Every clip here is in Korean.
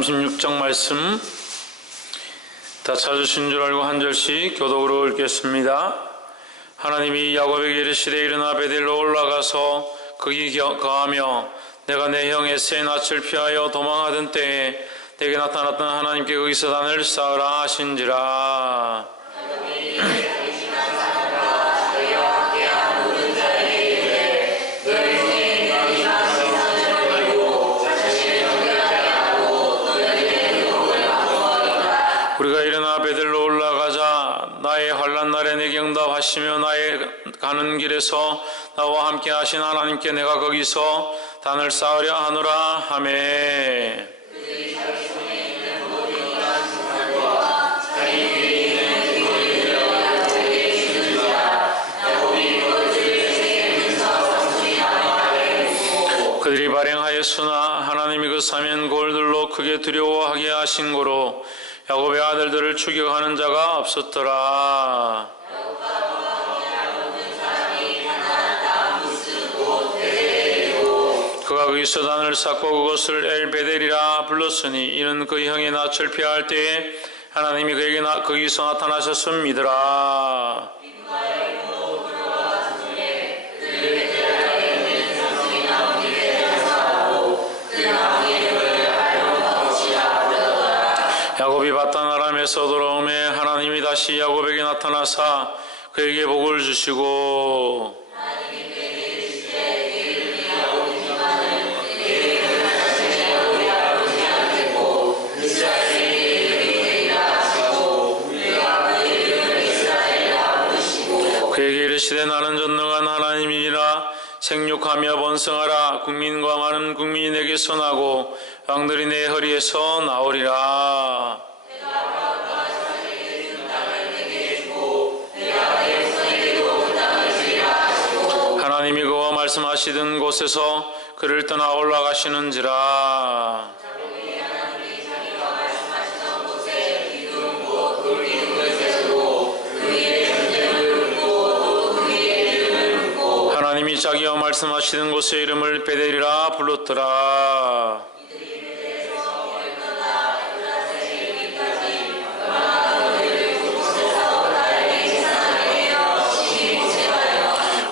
36장 말씀 다 찾으신 줄 알고 한 절씩 교독으로 읽겠습니다. 하나님이 야곱에게 이르시되 일어나 베델로 올라가서 거기 거하며 내가 내 형 에사의 낯을 피하여 도망하던 때에 내게 나타났던 하나님께 거기서 단을 쌓으라 하신지라. 우리가 일어나 베델로 올라가자. 나의 환난 날에 내게 응답하시며 나의 가는 길에서 나와 함께 하신 하나님께 내가 거기서 단을 쌓으려 하노라 하매. 그들이 발행하였으나 하나님이 그 사면 골들로 크게 두려워하게 하신 고로 야곱의 아들들을 추격하는 자가 없었더라. 그가 거기서 단을 쌓고 그것을 엘베델이라 불렀으니 이는 그 형의 낯을 피할 때에 하나님이 그에게 거기서 나타나셨음이더라. 야곱이 바단 아람에서 돌아오매 하나님이 다시 야곱에게 나타나사 그에게 복을 주시고 그에게 이르시되 나는 전능한 하나님이니라. 생육하며 번성하라. 국민과 많은 국민이 내게서 나고 왕들이 내 허리에서 나오리라. 하나님이 그와 말씀하시던 곳에서 그를 떠나 올라가시는지라. 하나님이 자기와 말씀하시는 곳의 이름을 베델이라 불렀더라.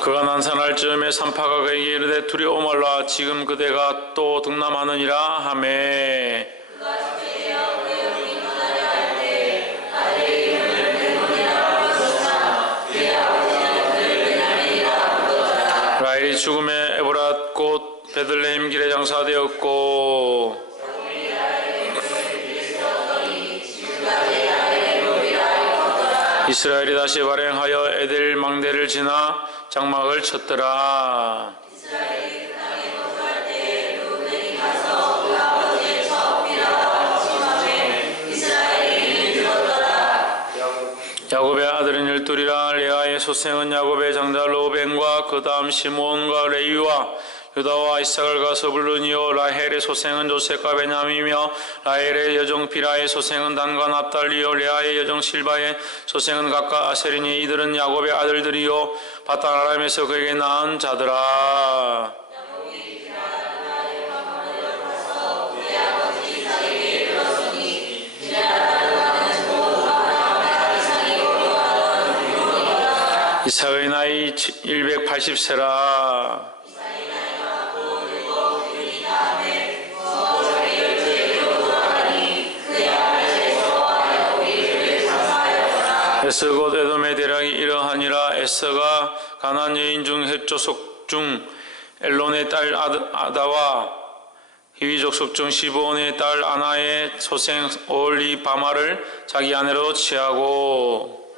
그가 난산할 즈음에 산파가 그에게 이르되 두려워 말라. 지금 그대가 또 등남하느니라 하매. 라헬이 죽음에 에브랏 곧 베들레헴 길에 장사되었고 이스라엘이 다시 발행하여 에델 망대를 지나 장막을 쳤더라. 야곱의 아들은 12이라. 레아의 소생은 야곱의 장자 로벤과 그 다음 시므온과 레위와 유다와 이삭을 가서 불르니요. 라헬의 소생은 조셉과 베냐민이며 라헬의 여종 비라의 소생은 단과 납달리요. 레아의 여종 실바의 소생은 각각 아셀이니 이들은 야곱의 아들들이요 바단 아람에서 그에게 낳은 자들아. 이삭의 나이 180세라. 에서 곧 에돔의 대략이 이러하니라. 에서가 가나안 여인 중 헷 족속 중 엘론의 딸 아다와 히위 족속 중 시브온의 딸 아나의 소생 오홀리바마를 자기 아내로 취하고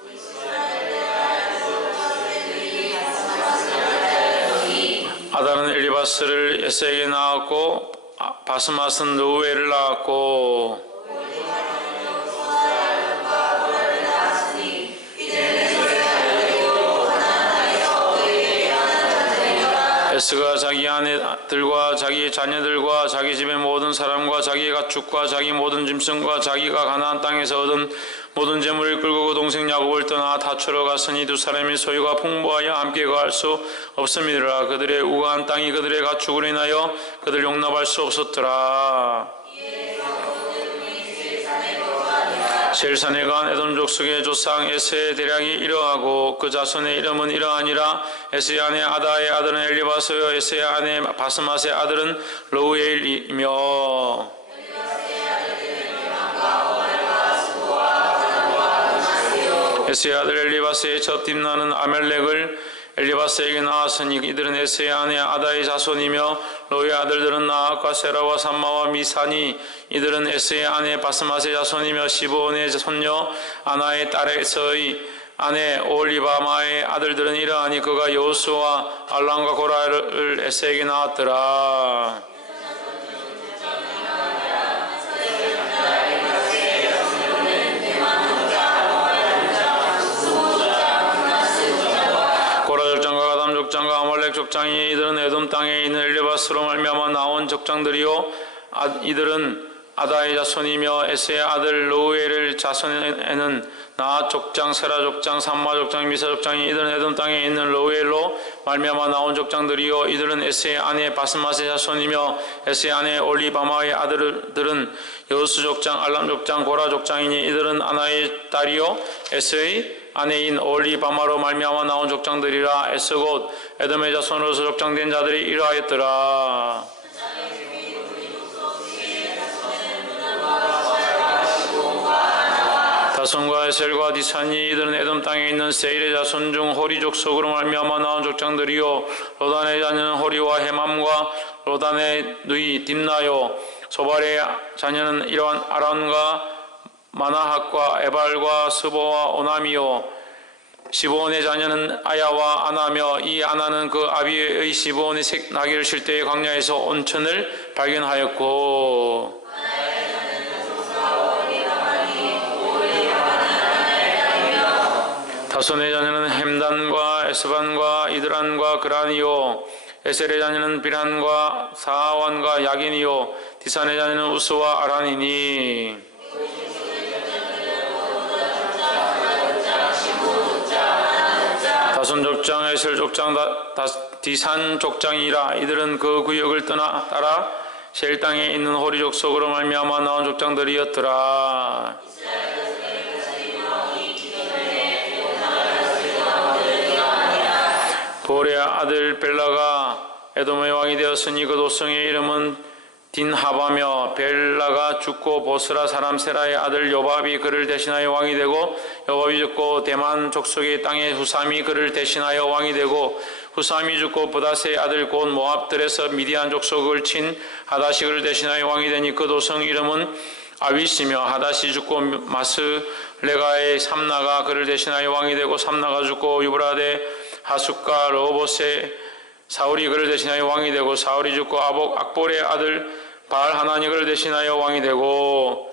아다는 엘리바스를 에서에게 낳았고 바스맛은 르우엘을 낳았고 에스가 자기 아내들과 자기 자녀들과 자기 집의 모든 사람과 자기 가축과 자기 모든 짐승과 자기가 가나안 땅에서 얻은 모든 재물을 끌고 그 동생 야곱을 떠나 다초로 갔으니 두 사람의 소유가 풍부하여 함께 거할 수 없음이더라. 그들의 우거한 땅이 그들의 가축으로 인하여 그들 용납할 수 없었더라. 세일산에 간 에돔 족속의 조상 에스의 대량이 이러하고 그 자손의 이름은 이러하니라. 에스의 아내 아다의 아들은 엘리바스요 에스의 아내 바스맛의 아들은 로우엘이며 에스의 아들 엘리바스의 첫 딥나는 아멜렉을 엘리바스에게 낳았으니 이들은 에스의 아내 아다의 자손이며 로의 아들들은 나악과 세라와 삼마와 미사니 이들은 에스의 아내 바스맛의 자손이며 시브온의 손녀 아나의 딸에서의 아내 올리바마의 아들들은 이러하니 그가 여호수와 알람과 고라를 에스에게 낳았더라. 족장과 아말렉 족장이 이들은 에돔 땅에 있는 엘리바스로 말미암아 나온 족장들이요 이들은 아다의 자손이며 에스의 아들 로우엘의 자손에는 나앗 족장, 세라 족장, 삼마 족장, 미사 족장이 이들은 에돔 땅에 있는 로우엘로 말미암아 나온 족장들이요 이들은 에스의 아내 바스맛의 자손이며 에스의 아내 올리바마의 아들들은 여호수 족장, 알람 족장, 고라 족장이니 이들은 아나의 딸이요 에스의 아내인 올리바마로 말미암아 나온 족장들이라. 에스 곧 에돔의 자손으로서 족장된 자들이 이러하였더라. 다손과 에셀과 디산이 이들은 에돔 땅에 있는 세일의 자손 중 호리 족속으로 말미암아 나온 족장들이요 로단의 자녀는 호리와 헤맘과 로단의 누이 딥나요 소발의 자녀는 이러한 아란과 마나핫과 에발과 스보와 오남이요 시브온의 자녀는 아야와 아나며 이 아나는 그 아비의 시브온의 나귀를 쉴 때의 광야에서 온천을 발견하였고 다손의 자녀는 햄단과 에스반과 이드란과 그란이요 에셀의 자녀는 비란과 사완과 야긴이요 디산의 자녀는 우스와 아란이니 다손 족장, 에셀 족장, 디산 족장이라. 이들은 그 구역을 따라 셀 땅에 있는 호리 족속으로 말미암아 나온 족장들이었더라. 보레의 아들 벨라가 에돔의 왕이 되었으니 그 도성의 이름은 딘하바며 벨라가 죽고 보스라 사람 세라의 아들 요밥이 그를 대신하여 왕이 되고 요밥이 죽고 대만 족속의 땅에 후삼이 그를 대신하여 왕이 되고 후삼이 죽고 브다스의 아들 곧 모압들에서 미디안 족속을 친 하다시 그를 대신하여 왕이 되니 그 도성 이름은 아윗이며 하다시 죽고 마스레가의 삼나가 그를 대신하여 왕이 되고 삼나가 죽고 유브라데 하숫과 러보세 사울이 그를 대신하여 왕이 되고 사울이 죽고 악볼의 아들 바알 하나니 그를 대신하여 왕이 되고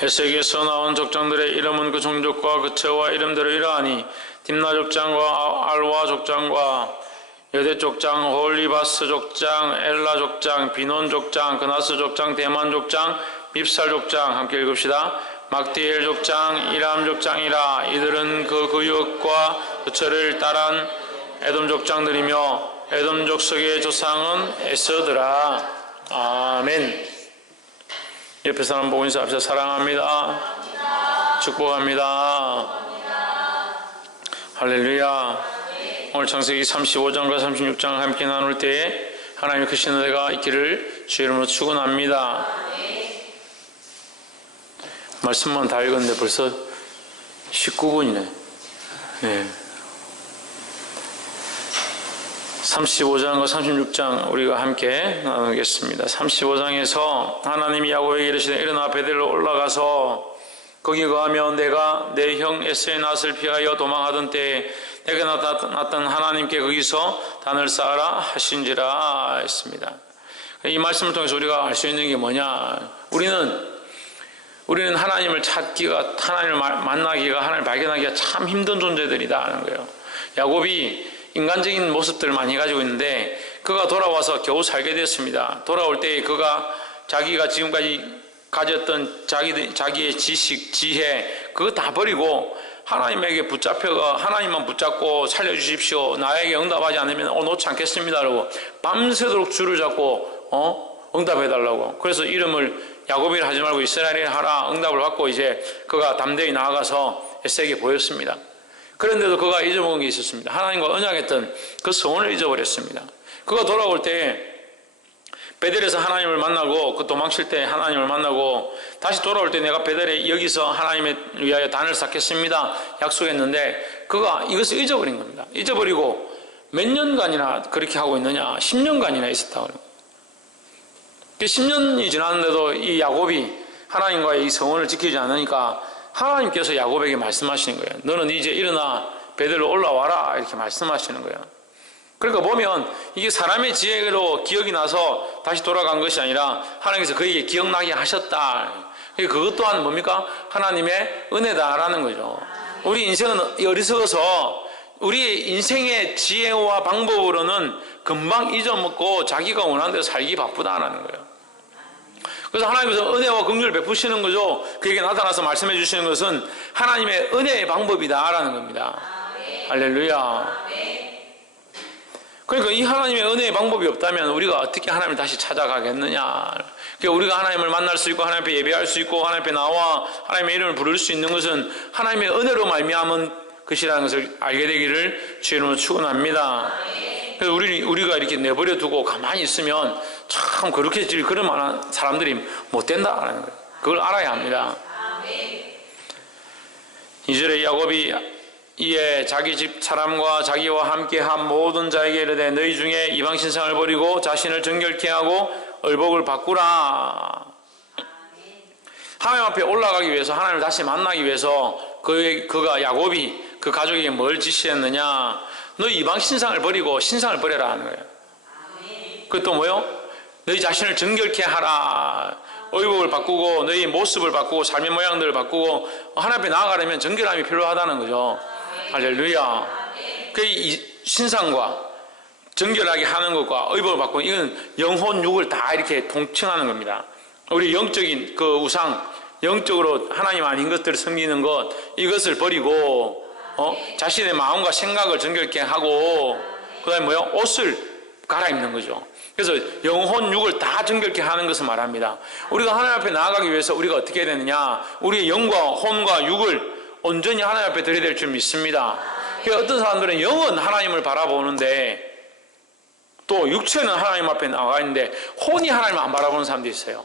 에스에게서 나온 족장들의 이름은 그 종족과 그 처와 이름대로 이러하니 딥나 족장과 알와 족장과 여대 족장, 홀리바스 족장, 엘라 족장, 비논 족장, 그나스 족장, 대만 족장, 밉살 족장. 함께 읽읍시다. 막디엘 족장, 이람 족장이라. 이들은 그 구역과 그 처를 따른 에돔 족장들이며 에돔 족속의 조상은 에서더라. 아멘. 옆에 사람 보고 인사합시다. 사랑합니다. 축복합니다. 할렐루야. 오늘 창세기 35장과 36장을 함께 나눌 때에 하나님의 크신 은혜가 있기를 주의 이름으로 축원합니다. 말씀만 다 읽었는데 벌써 19분이네. 네. 35장과 36장 우리가 함께 나누겠습니다. 35장에서 하나님이 야곱에게 이르시되 일어나 베델로 올라가서 거기 거하며 내가 내 형 에서의 낫을 피하여 도망하던 때에 내게 나타났던 하나님께 거기서 단을 쌓아라 하신지라 했습니다. 이 말씀을 통해서 우리가 알 수 있는 게 뭐냐? 우리는 하나님을 찾기가, 하나님을 만나기가, 하나님을 발견하기가 참 힘든 존재들이다 하는 거예요. 야곱이 인간적인 모습들을 많이 가지고 있는데 그가 돌아와서 겨우 살게 됐습니다. 돌아올 때 그가 자기가 지금까지 가졌던 자기의 지식, 지혜, 그거 다 버리고 하나님에게 붙잡혀가 하나님만 붙잡고 살려주십시오. 나에게 응답하지 않으면 놓지 않겠습니다. 라고 밤새도록 줄을 잡고 응답해달라고. 그래서 이름을 야곱이라 하지 말고 이스라엘이라 하라 응답을 받고 이제 그가 담대히 나아가서 에세에게 보였습니다. 그런데도 그가 잊어먹은 게 있었습니다. 하나님과 언약했던 그 소원을 잊어버렸습니다. 그가 돌아올 때 베델에서 하나님을 만나고 그 도망칠 때 하나님을 만나고 다시 돌아올 때 내가 베델에 여기서 하나님을 위하여 단을 쌓겠습니다 약속했는데 그가 이것을 잊어버린 겁니다. 잊어버리고 몇 년간이나 그렇게 하고 있느냐, 10년간이나 있었다고 합니다. 10년이 지났는데도 이 야곱이 하나님과의 이 성원을 지키지 않으니까 하나님께서 야곱에게 말씀하시는 거예요. 너는 이제 일어나 베델로 올라와라 이렇게 말씀하시는 거예요. 그러니까 보면 이게 사람의 지혜로 기억이 나서 다시 돌아간 것이 아니라 하나님께서 그에게 기억나게 하셨다. 그것 또한 뭡니까? 하나님의 은혜다라는 거죠. 우리 인생은 어리석어서 우리 인생의 지혜와 방법으로는 금방 잊어먹고 자기가 원하는 대로 살기 바쁘다라는 거예요. 그래서 하나님께서 은혜와 긍휼을 베푸시는 거죠. 그에게 나타나서 말씀해 주시는 것은 하나님의 은혜의 방법이다라는 겁니다. 할렐루야. 그러니까 이 하나님의 은혜의 방법이 없다면 우리가 어떻게 하나님을 다시 찾아가겠느냐. 그러니까 우리가 하나님을 만날 수 있고 하나님 앞에 예배할 수 있고 하나님 앞에 나와 하나님의 이름을 부를 수 있는 것은 하나님의 은혜로 말미암은 것이라는 것을 알게 되기를 주의 이름으로 축원합니다. 그래서 우리가 이렇게 내버려 두고 가만히 있으면 참 그렇게 그런 만한 사람들이 못 된다라는 거예요. 그걸 알아야 합니다. 2절에 야곱이 이에 자기 집 사람과 자기와 함께한 모든 자에게 이르되 너희 중에 이방 신상을 버리고 자신을 정결케 하고 얼복을 바꾸라. 하나님 앞에 올라가기 위해서 하나님을 다시 만나기 위해서 그가 야곱이 그 가족에게 뭘 지시했느냐. 너희 이방 신상을 버리고 신상을 버려라 하는 거예요. 그것도 뭐요? 너희 자신을 정결케 하라. 의복을 바꾸고 너희 모습을 바꾸고 삶의 모양들을 바꾸고 하나님 앞에 나아가려면 정결함이 필요하다는 거죠. 할렐루야. 그 신상과 정결하게 하는 것과 의복을 바꾸는 이건 영혼 육을 다 이렇게 통칭하는 겁니다. 우리 영적인 그 우상, 영적으로 하나님 아닌 것들을 섬기는 것, 이것을 버리고 자신의 마음과 생각을 정결케 하고 그 다음에 뭐요? 옷을 갈아입는 거죠. 그래서 영혼 육을 다 정결케 하는 것을 말합니다. 우리가 하나님 앞에 나아가기 위해서 우리가 어떻게 해야 되느냐? 우리의 영과 혼과 육을 온전히 하나님 앞에 드려야 될 줄 믿습니다. 어떤 사람들은 영은 하나님을 바라보는데 또 육체는 하나님 앞에 나가 있는데 혼이 하나님을 안 바라보는 사람도 있어요.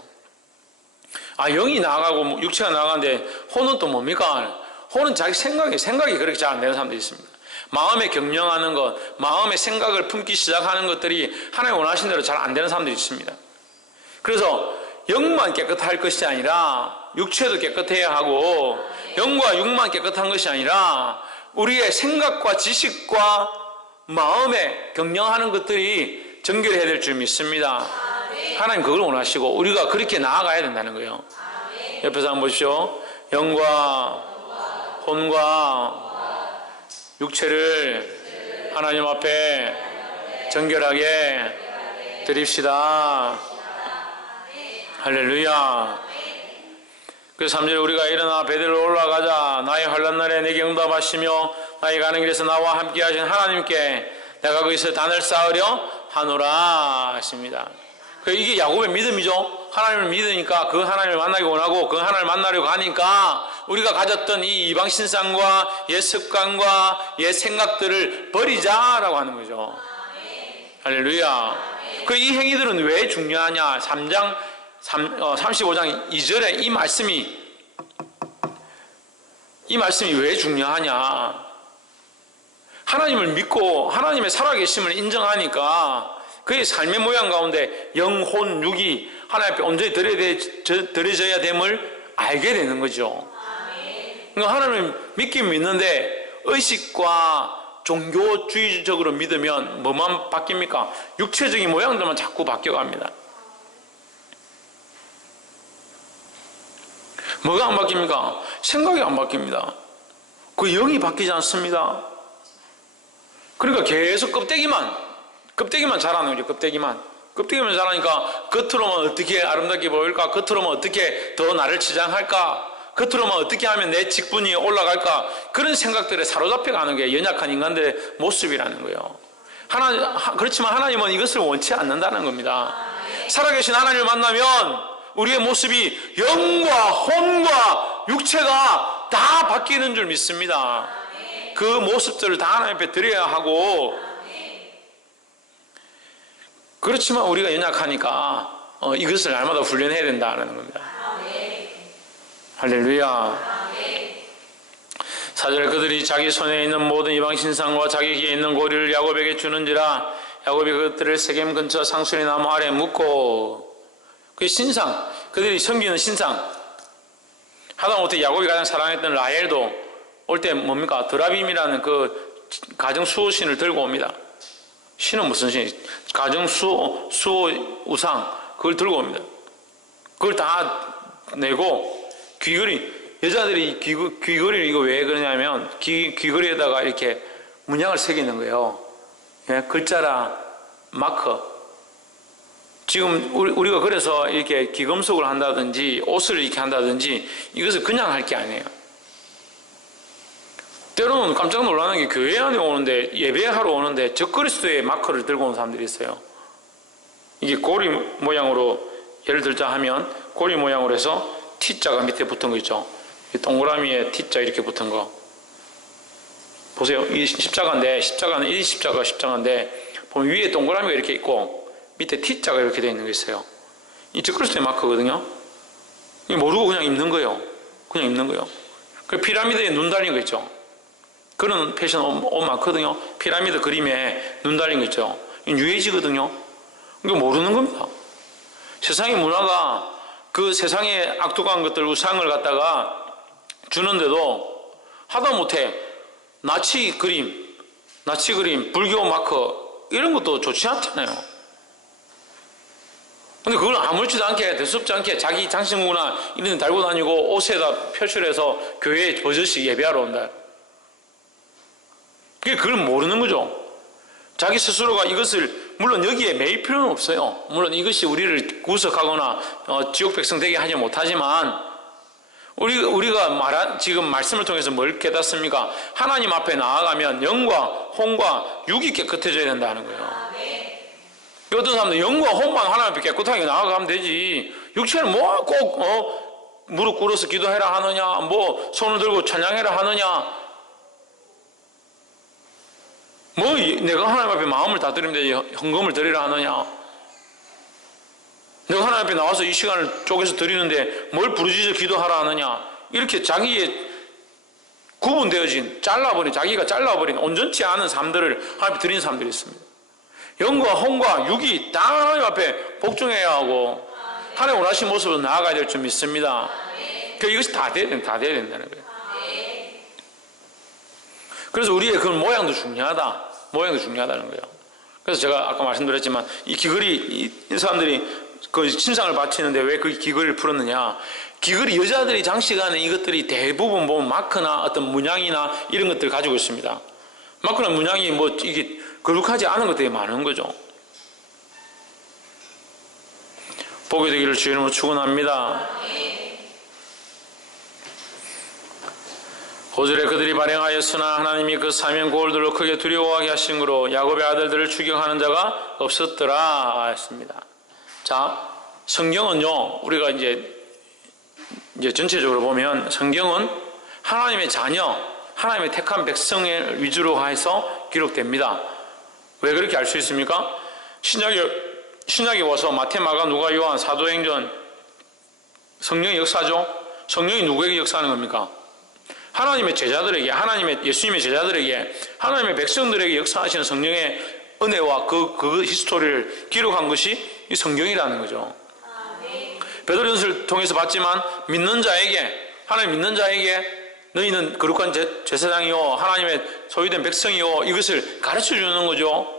영이 나가고 육체가 나가는데 혼은 또 뭡니까? 혼은 자기 생각이 그렇게 잘 안 되는 사람도 있습니다. 마음에 경영하는 것, 마음의 생각을 품기 시작하는 것들이 하나님 원하신 대로 잘 안 되는 사람들이 있습니다. 그래서 영만 깨끗할 것이 아니라 육체도 깨끗해야 하고 영과 육만 깨끗한 것이 아니라 우리의 생각과 지식과 마음에 경영하는 것들이 정결해야 될 줄 믿습니다. 하나님 그걸 원하시고 우리가 그렇게 나아가야 된다는 거예요. 옆에서 한번 보십시오. 영과 혼과 육체를 하나님 앞에 정결하게 드립시다. 할렐루야. 그래서 3절에 우리가 일어나 베델로 올라가자. 나의 환난 날에 내게 응답하시며 나의 가는 길에서 나와 함께 하신 하나님께 내가 거기서 단을 쌓으려 하노라 하십니다. 이게 야곱의 믿음이죠. 하나님을 믿으니까 그 하나님을 만나기 원하고 그 하나님을 만나려고 하니까 우리가 가졌던 이 이방 신상과 옛 습관과 옛 생각들을 버리자라고 하는 거죠. 할렐루야. 이 행위들은 왜 중요하냐? 35장 2절에 이 말씀이 왜 중요하냐? 하나님을 믿고 하나님의 살아계심을 인정하니까 그의 삶의 모양 가운데 영혼, 육이 하나님 앞에 온전히 드려져야 됨을 알게 되는 거죠. 그러니까 하나님을 믿긴 믿는데 의식과 종교주의적으로 믿으면 뭐만 바뀝니까? 육체적인 모양들만 자꾸 바뀌어갑니다. 뭐가 안 바뀝니까? 생각이 안 바뀝니다. 그 영이 바뀌지 않습니다. 그러니까 계속 껍데기만 자라는 거죠. 껍데기만 자라니까 겉으로만 어떻게 아름답게 보일까? 겉으로만 어떻게 더 나를 치장할까? 겉으로만 어떻게 하면 내 직분이 올라갈까, 그런 생각들에 사로잡혀 가는 게 연약한 인간들의 모습이라는 거예요. 그렇지만 하나님은 이것을 원치 않는다는 겁니다. 살아계신 하나님을 만나면 우리의 모습이 영과 혼과 육체가 다 바뀌는 줄 믿습니다. 그 모습들을 다 하나님 앞에 드려야 하고, 그렇지만 우리가 연약하니까 이것을 날마다 훈련해야 된다는 겁니다. 할렐루야. 4절, 그들이 자기 손에 있는 모든 이방 신상과 자기 귀에 있는 고리를 야곱에게 주는지라 야곱이 그것들을 세겜 근처 상수리 나무 아래 묻고. 그 신상, 그들이 섬기는 신상, 하다못해 야곱이 가장 사랑했던 라헬도 올 때 뭡니까? 드라빔이라는 그 가정 수호신을 들고 옵니다. 신은 무슨 신? 가정 수호 우상, 그걸 들고 옵니다. 그걸 다 내고 귀걸이, 여자들이 귀걸이를 이거 왜 그러냐면 귀걸이에다가 이렇게 문양을 새기는 거예요. 예, 글자라 마커. 지금 우리가 그래서 이렇게 귀금속을 한다든지 옷을 이렇게 한다든지 이것을 그냥 할 게 아니에요. 때로는 깜짝 놀라는 게 교회 안에 오는데, 예배하러 오는데 적그리스도의 마커를 들고 온 사람들이 있어요. 이게 고리 모양으로, 예를 들자 하면 고리 모양으로 해서 T자가 밑에 붙은 거 있죠. 동그라미에 T자 이렇게 붙은 거 보세요. 이 십자가인데, 십자가는 이 십자가인데 보면 위에 동그라미가 이렇게 있고 밑에 T자가 이렇게 되어 있는 게 있어요. 이 적그리스도의 마크거든요. 모르고 그냥 입는 거예요. 그냥 입는 거예요. 그 피라미드에 눈 달린 거 있죠. 그런 패션 옷 많거든요. 피라미드 그림에 눈 달린 거 있죠. 이건 유해지거든요. 이거 모르는 겁니다. 세상의 문화가 그 세상의 악독한 것들, 우상을 갖다가 주는데도 하다못해 나치 그림, 불교 마크 이런 것도 좋지 않잖아요. 근데 그걸 아무렇지도 않게, 대수롭지 않게 자기 장신구나 이런 데 달고 다니고 옷에다 표출해서 교회에 버젓이 예배하러 온다. 그걸 모르는 거죠. 자기 스스로가 이것을, 물론 여기에 매일 필요는 없어요. 물론 이것이 우리를 구속하거나 지옥 백성 되게 하지 못하지만, 우리가 지금 말씀을 통해서 뭘 깨닫습니까? 하나님 앞에 나아가면 영과 혼과 육이 깨끗해져야 된다는 거예요. 어떤 사람들은 영과 혼만 하나님 앞에 깨끗하게 나아가면 되지, 육체는 뭐 꼭 무릎 꿇어서 기도해라 하느냐, 뭐 손을 들고 찬양해라 하느냐, 뭐 내가 하나님 앞에 마음을 다 드리면 되지 헌금을 드리라 하느냐, 내가 하나님 앞에 나와서 이 시간을 쪼개서 드리는데 뭘 부르짖어 기도하라 하느냐, 이렇게 자기의 구분되어진, 자기가 잘라버린 온전치 않은 삶들을 하나님 앞에 드리는 사람들이 있습니다. 영과 혼과 육이 다 하나님 앞에 복종해야 하고 하나님 원하신 모습으로 나아가야 될 줄 믿습니다. 그러니까 이것이 다 돼야 된다는 거예요. 그래서 우리의 그 모양도 중요하다는 거예요. 그래서 제가 아까 말씀드렸지만 이 귀걸이, 이 사람들이 그 신상을 바치는데 왜 그 귀걸이를 풀었느냐, 귀걸이, 여자들이 장식하는 이것들이 대부분 보면 마크나 어떤 문양이나 이런 것들을 가지고 있습니다. 마크나 문양이 뭐 이게 거룩하지 않은 것들이 많은 거죠. 복이 되기를 주의 이름으로 축원합니다. 5절에 그들이 발행하였으나 하나님이 그 사면 고을들로 크게 두려워하게 하신 거로 야곱의 아들들을 추격하는 자가 없었더라 했습니다. 자, 성경은요, 우리가 이제 전체적으로 보면 성경은 하나님의 자녀, 하나님의 택한 백성을 위주로 해서 기록됩니다. 왜 그렇게 알 수 있습니까? 신약에 와서 마태, 마가, 누가, 요한, 사도행전, 성령의 역사죠. 성령이 누구에게 역사하는 겁니까? 하나님의 제자들에게, 예수님의 제자들에게, 하나님의 백성들에게 역사하시는 성령의 은혜와 그 히스토리를 기록한 것이 이 성경이라는 거죠. 베드로전서를 통해서 봤지만 하나님 믿는 자에게 너희는 거룩한 제사장이요 하나님의 소유된 백성이요 이것을 가르쳐 주는 거죠.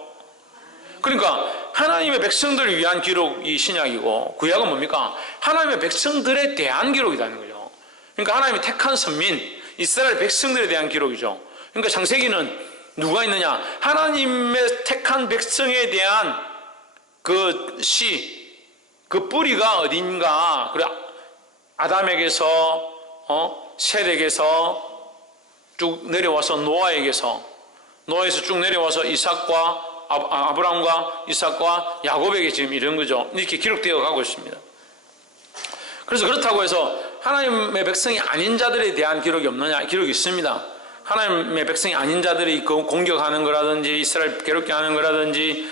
그러니까 하나님의 백성들을 위한 기록이 신약이고, 구약은 뭡니까? 하나님의 백성들에 대한 기록이라는 거죠. 그러니까 하나님의 택한 선민 이스라엘 백성들에 대한 기록이죠. 그러니까 창세기는 누가 있느냐? 하나님의 택한 백성에 대한 그 씨, 그 뿌리가 어딘가. 그래, 아담에게서 셋에게서 쭉 내려와서 노아에게서 쭉 내려와서 이삭과 아브라함과 이삭과 야곱에게 지금 이런 거죠. 이렇게 기록되어 가고 있습니다. 그래서 그렇다고 해서 하나님의 백성이 아닌 자들에 대한 기록이 없느냐? 기록이 있습니다. 하나님의 백성이 아닌 자들이 공격하는 거라든지 이스라엘 괴롭게 하는 거라든지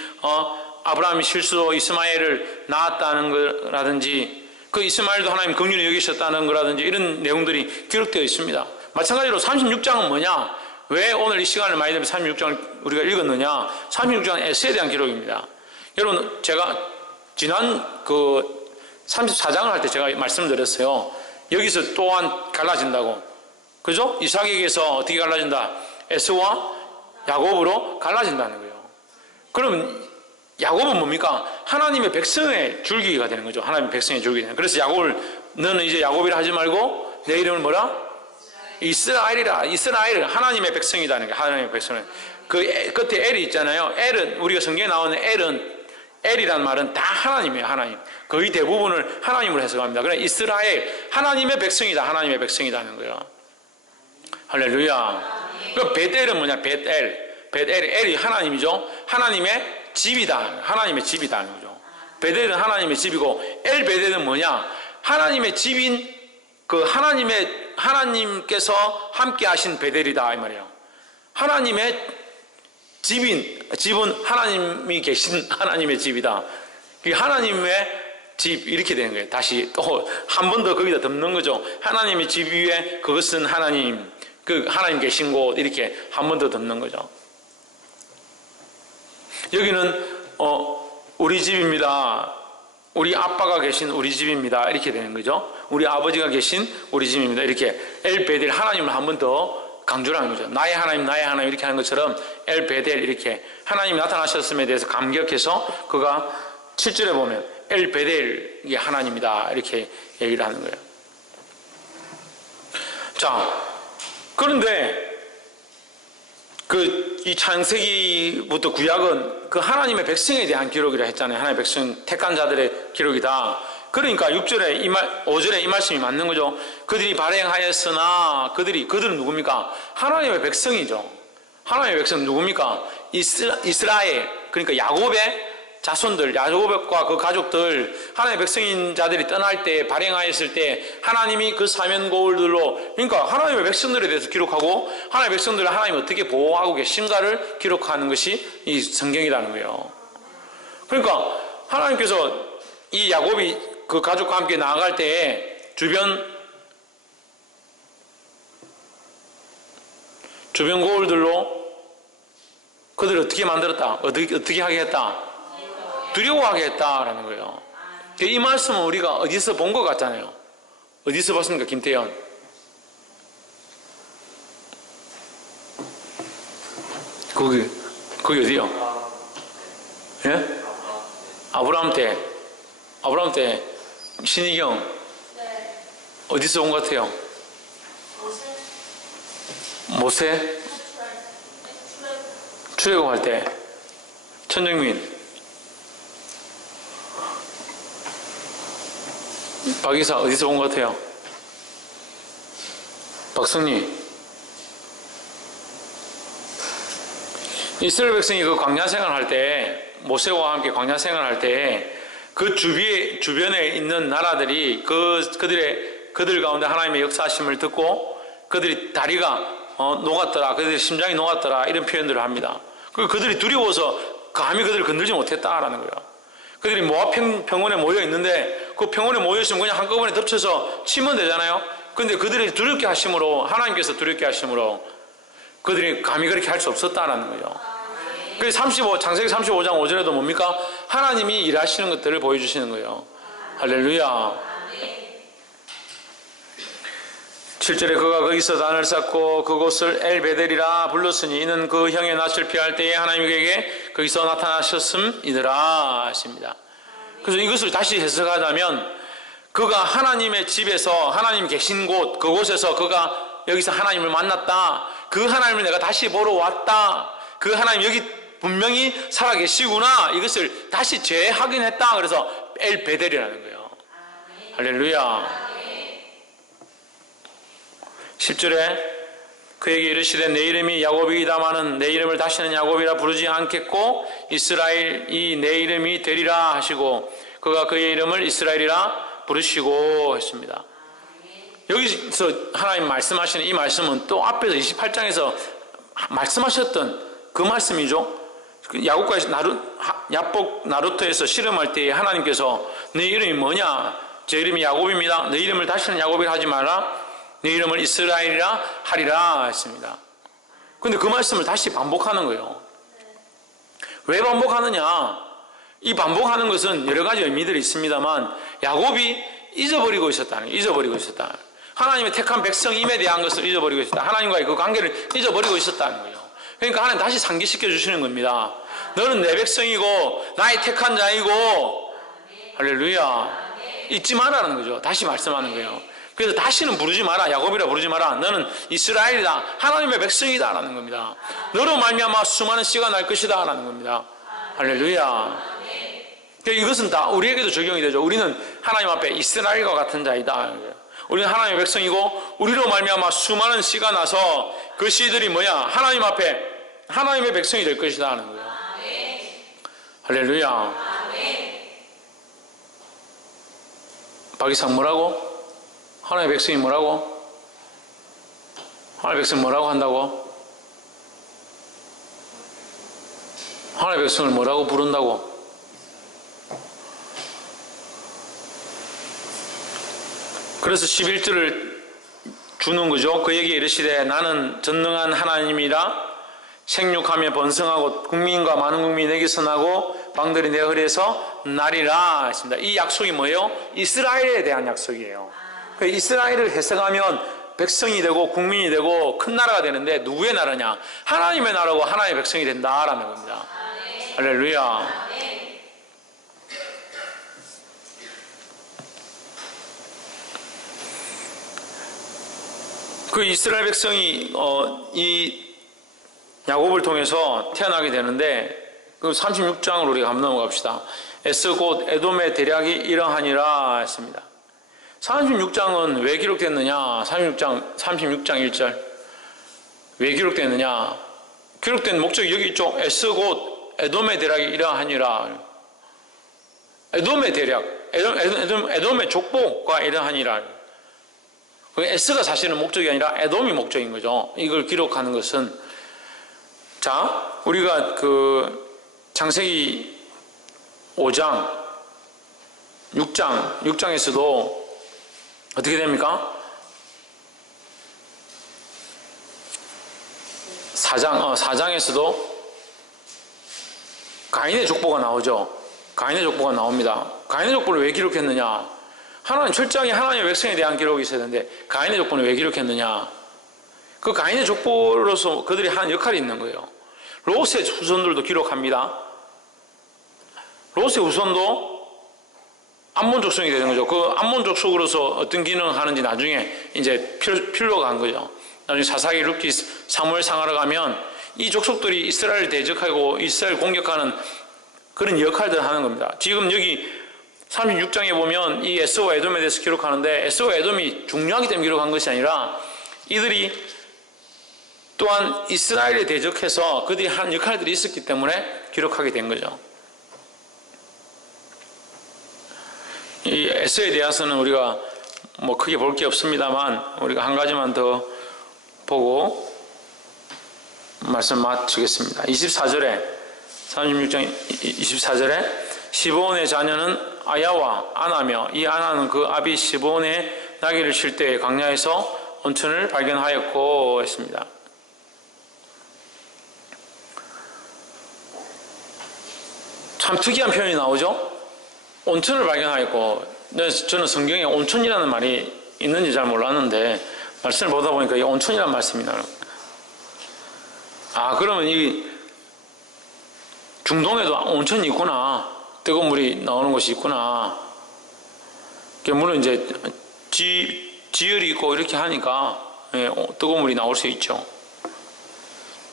아브라함이 실수로 이스마엘을 낳았다는 거라든지 그 이스마엘도 하나님 긍휼히 여기셨다는 거라든지 이런 내용들이 기록되어 있습니다. 마찬가지로 36장은 뭐냐? 왜 오늘 이 시간을 많이 들면 36장을 우리가 읽었느냐? 36장은 에스에 대한 기록입니다. 여러분, 제가 지난 34장을 할 때 제가 말씀드렸어요. 여기서 또한 갈라진다고. 그죠? 이삭에게서 어떻게 갈라진다? 에스와 야곱으로 갈라진다는 거예요. 그러면 야곱은 뭡니까? 하나님의 백성의 줄기가 되는 거죠. 하나님의 백성의 줄기가 되는 거예요. 그래서 야곱을 너는 이제 야곱이라 하지 말고 내 이름을 뭐라? 이스라엘이라. 이스라엘 하나님의 백성이라는 거예요. 하나님의 백성은 그 끝에 엘이 있잖아요. 엘은 우리가 성경에 나오는 엘이란 말은 다 하나님이에요. 하나님. 거의 대부분을 하나님으로 해석합니다. 그래 이스라엘 하나님의 백성이다. 하나님의 백성이라는 거예요. 할렐루야. 그 베델은 뭐냐? 엘이 하나님이죠. 하나님의 집이다. 하나님의 집이다는 거죠. 베델은 하나님의 집이고 베델은 뭐냐? 하나님의 집인 그 하나님께서 함께 하신 베델이다 이 말이에요. 하나님의 집은 하나님이 계신 하나님의 집이다. 하나님의 집 이렇게 되는 거예요. 다시 또 한 번 더 거기다 덮는 거죠. 하나님의 집 위에 그것은 하나님 계신 곳 이렇게 한 번 더 덮는 거죠. 여기는 우리 집입니다. 우리 아빠가 계신 우리 집입니다. 이렇게 되는 거죠. 우리 아버지가 계신 우리 집입니다. 이렇게 엘베델 하나님을 한 번 더 강조를 하는 거죠. 나의 하나님 이렇게 하는 것처럼 엘베델 이렇게 하나님이 나타나셨음에 대해서 감격해서 그가 7절에 보면 엘베델이 하나님이다 이렇게 얘기를 하는 거예요. 자, 그런데 이 창세기부터 구약은 그 하나님의 백성에 대한 기록이라 했잖아요. 하나님의 백성 택한 자들의 기록이다. 그러니까 6절에 5절에 이 말씀이 맞는 거죠. 그들이 발행하였으나 그들은 누굽니까? 하나님의 백성이죠. 하나님의 백성은 누굽니까? 이스라엘 그러니까 야곱의 자손들, 야곱과 그 가족들, 하나님의 백성인 자들이 떠날 때, 발행하였을 때 하나님이 그 사면 거울들로 그러니까 하나님의 백성들에 대해서 기록하고 하나님의 백성들을 하나님이 어떻게 보호하고 계신가를 기록하는 것이 이 성경이라는 거예요. 그러니까 하나님께서 이 야곱이 그 가족과 함께 나아갈 때에 주변 거울들로 그들을 어떻게 만들었다? 어떻게 하게 했다? 두려워하게 했다라는 거예요. 이 말씀은 우리가 어디서 본 것 같잖아요. 어디서 봤습니까? 김태현. 거기 어디요? 예? 아브라함 때 신희경. 네. 어디서 본 것 같아요? 모세? 출애굽할 때. 천정민. 박이사 어디서 본 것 같아요? 박성리. 이스라엘 백성이 그 광야 생활할 때 모세와 함께 광야 생활할 때 그 주변에 있는 나라들이 그들 가운데 하나님의 역사하심을 듣고 그들이 다리가 녹았더라, 그들의 심장이 녹았더라 이런 표현들을 합니다. 그들이 두려워서 감히 그들을 건들지 못했다라는 거예요. 그들이 모압 평원에 모여 있는데 그 평원에 모여 있으면 그냥 한꺼번에 덮쳐서 치면 되잖아요. 그런데 그들이 두렵게 하심으로 하나님께서 두렵게 하심으로 그들이 감히 그렇게 할 수 없었다라는 거예요. 그래서 창세기 35장 5절에도 뭡니까? 하나님이 일하시는 것들을 보여주시는 거예요. 할렐루야. 7절에 그가 거기서 단을 쌓고 그곳을 엘베델이라 불렀으니 이는 그 형의 낯을 피할 때에 하나님이 그에게 거기서 나타나셨음이더라 하십니다. 그래서 이것을 다시 해석하자면 그가 하나님의 집에서 하나님 계신 곳 그곳에서 그가 여기서 하나님을 만났다. 그 하나님을 내가 다시 보러 왔다. 그 하나님 여기 분명히 살아계시구나. 이것을 다시 재확인했다. 그래서 엘베델이라는 거예요. 할렐루야. 10절에 그에게 이르시되 내 이름이 야곱이다마는 내 이름을 다시는 야곱이라 부르지 않겠고 이스라엘이 내 이름이 되리라 하시고 그가 그의 이름을 이스라엘이라 부르시고 했습니다. 여기서 하나님 말씀하시는 이 말씀은 또 앞에서 28장에서 말씀하셨던 그 말씀이죠. 야곱과 야복 나루토에서 씨름할 때에 하나님께서 내 이름이 뭐냐? 제 이름이 야곱입니다. 내 이름을 다시는 야곱이라 하지 마라. 내 이름을 이스라엘이라 하리라 했습니다. 그런데 그 말씀을 다시 반복하는 거예요. 왜 반복하느냐? 이 반복하는 것은 여러 가지 의미들이 있습니다만 야곱이 잊어버리고 있었다. 하나님의 택한 백성임에 대한 것을 잊어버리고 있었다. 하나님과의 그 관계를 잊어버리고 있었다는 거예요. 그러니까 하나님 다시 상기시켜 주시는 겁니다. 너는 내 백성이고 나의 택한 자이고 할렐루야. 잊지 마라는 거죠. 다시 말씀하는 거예요. 그래서 다시는 부르지 마라. 야곱이라 부르지 마라. 너는 이스라엘이다. 하나님의 백성이다 라는 겁니다. 너로 말미암아 수많은 씨가 날 것이다 라는 겁니다. 할렐루야. 이것은 다 우리에게도 적용이 되죠. 우리는 하나님 앞에 이스라엘과 같은 자이다. 우리는 하나님의 백성이고 우리로 말미암아 수많은 씨가 나서 그 씨들이 뭐야? 하나님 앞에 하나님의 백성이 될 것이다 하는 거예요. 할렐루야. 박이상 뭐라고? 하나님의 백성이 뭐라고? 하나님의 백성이 뭐라고 한다고? 하나님의 백성을 뭐라고 부른다고? 그래서 11절을 주는 거죠. 그에게 이르시되 나는 전능한 하나님이라 생육하며 번성하고 국민과 많은 국민이 내게서 나고 방들이 내 허리에서 나리라 했습니다. 이 약속이 뭐예요? 이스라엘에 대한 약속이에요. 이스라엘을 해석하면 백성이 되고 국민이 되고 큰 나라가 되는데 누구의 나라냐? 하나님의 나라고 하나님의 백성이 된다라는 겁니다. 할렐루야. 그 이스라엘 백성이 이 야곱을 통해서 태어나게 되는데 그 36장을 우리가 한번 넘어갑시다. 에스 곧 에돔의 대략이 이러하니라 했습니다. 36장은 왜 기록됐느냐? 36장 1절 왜 기록됐느냐? 기록된 목적이 여기 있죠. 에스 곧 에돔의 대략이 이러하니라. 에돔의 대략, 에돔의 족보가 이러하니라. 에스가 사실은 목적이 아니라 에돔이 목적인 거죠. 이걸 기록하는 것은 자, 우리가 그 창세기 5장 6장에서도 어떻게 됩니까? 4장에서도 가인의 족보가 나오죠. 가인의 족보가 나옵니다. 가인의 족보를 왜 기록했느냐? 하나님 철저하게 하나님의 백성에 대한 기록이 있어야 되는데 가인의 족보는 왜 기록했느냐? 그 가인의 족보로서 그들이 하는 역할이 있는 거예요. 롯의 후손들도 기록합니다. 롯의 후손도 암몬 족속이 되는 거죠. 그 암몬 족속으로서 어떤 기능을 하는지 나중에 이제 필요가 한 거죠. 나중에 사사기, 룻기, 사무엘 상하러 가면 이 족속들이 이스라엘을 대적하고 이스라엘 공격하는 그런 역할들을 하는 겁니다. 지금 여기 36장에 보면 이 에스와 에돔에 대해서 기록하는데 에스와 에돔이 중요하기 때문에 기록한 것이 아니라 이들이 또한 이스라엘에 대적해서 그들이 한 역할들이 있었기 때문에 기록하게 된 거죠. 이 에스에 대해서는 우리가 뭐 크게 볼 게 없습니다만 우리가 한 가지만 더 보고 말씀 마치겠습니다. 24절에 36장 24절에 시브온의 자녀는 아야와 아나며 이 아나는 그 아비 시브온의 나귀를 칠 때 광야에서 온천을 발견하였고 했습니다. 참 특이한 표현이 나오죠. 온천을 발견하였고 저는 성경에 온천이라는 말이 있는지 잘 몰랐는데 말씀을 보다 보니까 이 온천이라는 말씀이 나와요. 아 그러면 이 중동에도 온천이 있구나. 뜨거운 물이 나오는 곳이 있구나. 물론 이제 지열이 있고 이렇게 하니까 뜨거운 물이 나올 수 있죠.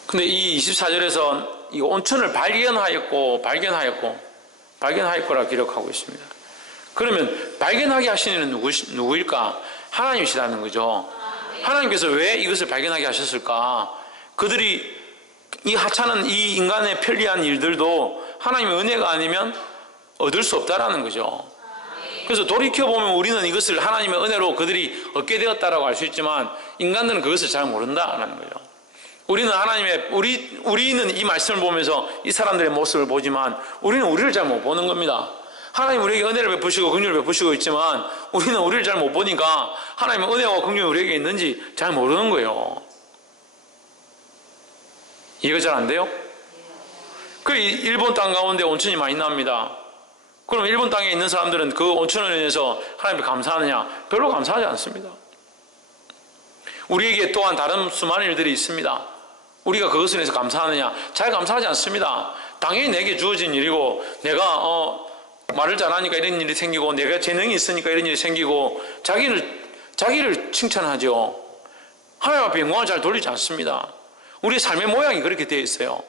근데 이 24절에서 이 온천을 발견하였고라 기록하고 있습니다. 그러면 발견하게 하시는 이는 누구일까? 하나님이시라는 거죠. 하나님께서 왜 이것을 발견하게 하셨을까? 그들이 이 하찮은 이 인간의 편리한 일들도 하나님의 은혜가 아니면 얻을 수 없다라는 거죠. 그래서 돌이켜보면 우리는 이것을 하나님의 은혜로 그들이 얻게 되었다라고 할 수 있지만 인간들은 그것을 잘 모른다라는 거죠. 우리는 이 말씀을 보면서 이 사람들의 모습을 보지만 우리는 우리를 잘 못 보는 겁니다. 하나님 우리에게 은혜를 베푸시고 긍휼을 베푸시고 있지만 우리는 우리를 잘 못 보니까 하나님의 은혜와 긍휼이 우리에게 있는지 잘 모르는 거예요. 이해가 잘 안 돼요? 그 일본 땅 가운데 온천이 많이 납니다. 그럼 일본 땅에 있는 사람들은 그 온천을 인해서 하나님께 감사하느냐? 별로 감사하지 않습니다. 우리에게 또한 다른 수많은 일들이 있습니다. 우리가 그것을 인해서 감사하느냐? 잘 감사하지 않습니다. 당연히 내게 주어진 일이고 내가 말을 잘하니까 이런 일이 생기고 내가 재능이 있으니까 이런 일이 생기고 자기를 칭찬하죠. 하나님 앞에 영광을 잘 돌리지 않습니다. 우리의 삶의 모양이 그렇게 되어 있어요.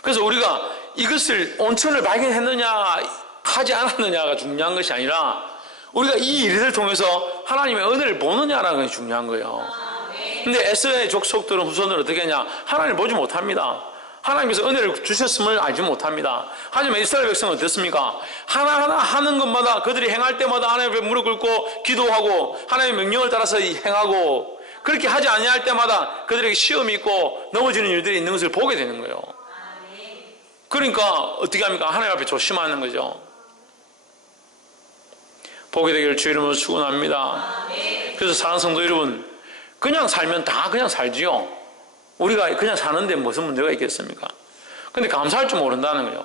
그래서 우리가 이것을 온천을 발견했느냐 하지 않았느냐가 중요한 것이 아니라 우리가 이 일을 통해서 하나님의 은혜를 보느냐라는 것이 중요한 거예요. 근데 에스라의 족속들은 후손들은 어떻게 하냐? 하나님을 보지 못합니다. 하나님께서 은혜를 주셨음을 알지 못합니다. 하지만 이스라엘 백성은 어떻습니까? 하나하나 하는 것마다 그들이 행할 때마다 하나님 앞에 무릎 꿇고 기도하고 하나님의 명령을 따라서 행하고 그렇게 하지 아니할 때마다 그들에게 시험이 있고 넘어지는 일들이 있는 것을 보게 되는 거예요. 그러니까 어떻게 합니까? 하나님 앞에 조심하는 거죠. 보게 되기를 주 이름으로 축원합니다. 그래서 사랑하는 성도 여러분, 그냥 살면 다 그냥 살지요. 우리가 그냥 사는데 무슨 문제가 있겠습니까? 근데 감사할 줄 모른다는 거예요.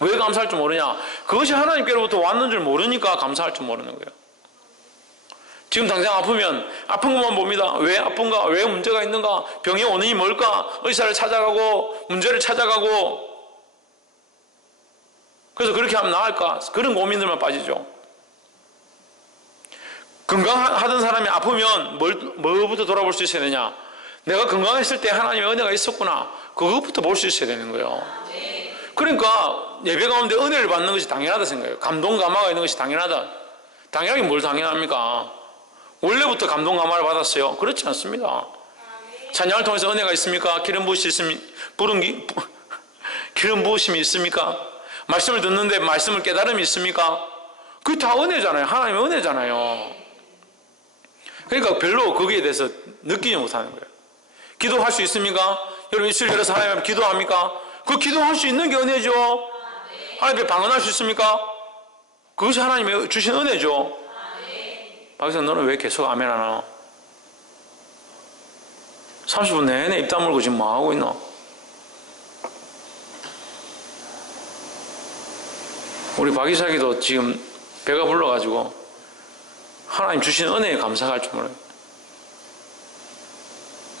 왜 감사할 줄 모르냐? 그것이 하나님께로부터 왔는 줄 모르니까 감사할 줄 모르는 거예요. 지금 당장 아프면 아픈 것만 봅니다. 왜 아픈가? 왜 문제가 있는가? 병의 원인이 뭘까? 의사를 찾아가고 문제를 찾아가고 그래서 그렇게 하면 나을까? 그런 고민들만 빠지죠. 건강하던 사람이 아프면 뭐부터 돌아볼 수 있어야 되냐? 내가 건강했을 때 하나님의 은혜가 있었구나. 그것부터 볼 수 있어야 되는 거예요. 그러니까 예배 가운데 은혜를 받는 것이 당연하다 생각해요. 감동 감화가 있는 것이 당연하다. 당연하게 뭘 당연합니까? 원래부터 감동 감화를 받았어요? 그렇지 않습니다. 찬양을 통해서 은혜가 있습니까? 기름 부으심이 있습니까? 말씀을 듣는데 말씀을 깨달음이 있습니까? 그게 다 은혜잖아요. 하나님의 은혜잖아요. 그러니까 별로 거기에 대해서 느끼지 못하는 거예요. 기도할 수 있습니까? 여러분 입술 열어서 하나님 앞에 기도합니까? 그 기도할 수 있는 게 은혜죠. 하나님 앞에 방언할 수 있습니까? 그것이 하나님의 주신 은혜죠. 박사 너는 왜 계속 아멘 안 하나? 30분 내내 입 다물고 지금 뭐 하고 있나? 우리 박 이사기도 지금 배가 불러가지고 하나님 주신 은혜에 감사할 줄 몰라요.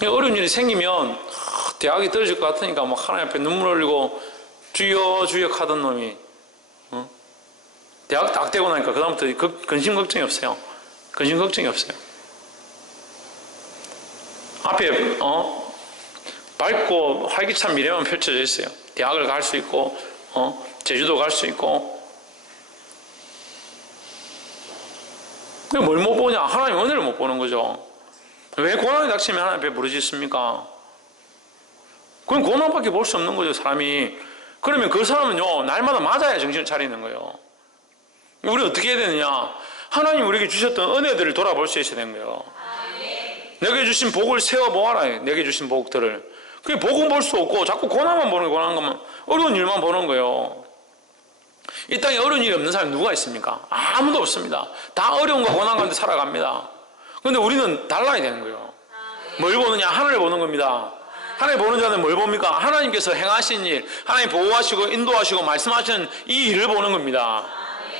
어려운 일이 생기면 대학이 떨어질 것 같으니까 막 하나님 앞에 눈물 흘리고 주여 주여 하던 놈이 대학 딱 되고 나니까 그 다음부터 근심 걱정이 없어요. 근심 걱정이 없어요. 앞에 밝고 활기찬 미래만 펼쳐져 있어요. 대학을 갈 수 있고 제주도 갈 수 있고. 뭘 못 보냐? 하나님 은혜를 못 보는 거죠. 왜 고난이 닥치면 하나님 앞에 부르짖습니까? 그건 고난밖에 볼 수 없는 거죠, 사람이. 그러면 그 사람은요, 날마다 맞아야 정신을 차리는 거예요. 우리 어떻게 해야 되느냐? 하나님 우리에게 주셨던 은혜들을 돌아볼 수 있어야 되는 거예요. 내게 주신 복을 세워 보아라. 내게 주신 복들을. 그게 복은 볼 수 없고 자꾸 고난만 보는 거예요. 고난 것만. 어려운 일만 보는 거예요. 이 땅에 어려운 일이 없는 사람이 누가 있습니까? 아무도 없습니다. 다 어려움과 고난 가운데 살아갑니다. 그런데 우리는 달라야 되는 거예요. 뭘 보느냐? 하늘을 보는 겁니다. 하나님 보는 자는 뭘 봅니까? 하나님께서 행하신 일, 하나님 보호하시고 인도하시고 말씀하시는 이 일을 보는 겁니다.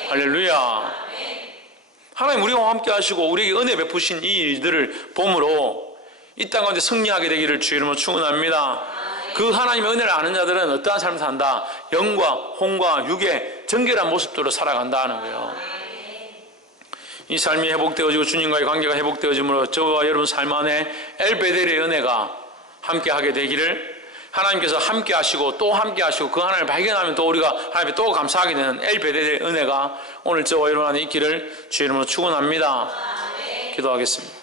할렐루야. 하나님 우리와 함께 하시고 우리에게 은혜 베푸신 이 일들을 봄으로 이 땅 가운데 승리하게 되기를 주 이름으로 축원합니다. 그 하나님의 은혜를 아는 자들은 어떠한 삶을 산다? 영과 혼과 육의 정결한 모습대로 살아간다는 거예요. 이 삶이 회복되어지고 주님과의 관계가 회복되어짐으로 저와 여러분 삶 안에 엘베델의 은혜가 함께하게 되기를 하나님께서 함께 하시고 또 함께 하시고 그 하나님을 발견하면 또 우리가 하나님께 또 감사하게 되는 엘베델의 은혜가 오늘 저와 여러분 안에 있기를 주 이름으로 축원합니다. 기도하겠습니다.